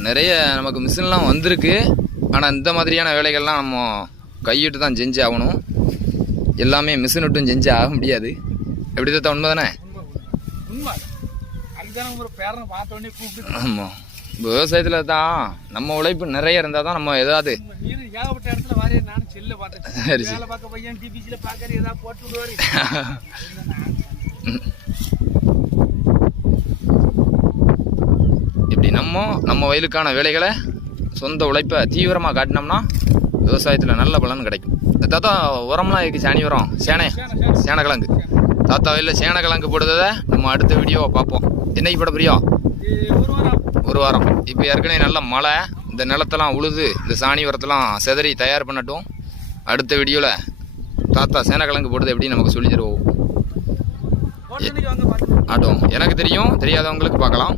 இப்போ நிறைய நமக்கு மிஷின்லாம் வந்திருக்கு. ஆனால் இந்த மாதிரியான வேலைகள்லாம் நம்ம கையிட்டு தான் செஞ்சு ஆகணும். எல்லாமே மிஷின் விட்டும் செஞ்சு ஆக முடியாது. எப்படி தான் உண்மை தானே? ஆமாம், விவசாயத்தில் தான் நம்ம உழைப்பு நிறைய இருந்தால் தான் நம்ம ஏதாவது சரி இப்படி நம்ம வயலுக்கான வேலைகளை சொந்த உழைப்பை தீவிரமாக காட்டினோம்னா விவசாயத்தில் நல்ல பலன் கிடைக்கும். தாத்தா உரம்லாம் இருக்குது, சாணி உரம், சேனக்கிழங்கு. தாத்தா வயலில் சேனக்கிழங்கு போடுறத நம்ம அடுத்த வீடியோவை பார்ப்போம். என்னைக்கு போட பிரியம்? ஒரு வாரம். இப்போ ஏற்கனவே நல்ல மழை, இந்த நிலத்தெல்லாம் உழுது இந்த சாணி உரத்தெல்லாம் செதறி தயார் பண்ணட்டும். அடுத்த வீடியோவில் தாத்தா சேனக்கிழங்கு போடுறது எப்படி நமக்கு சொல்லி தருவோம். ஆட்டும் எனக்கு தெரியும், தெரியாதவங்களுக்கு பார்க்கலாம்.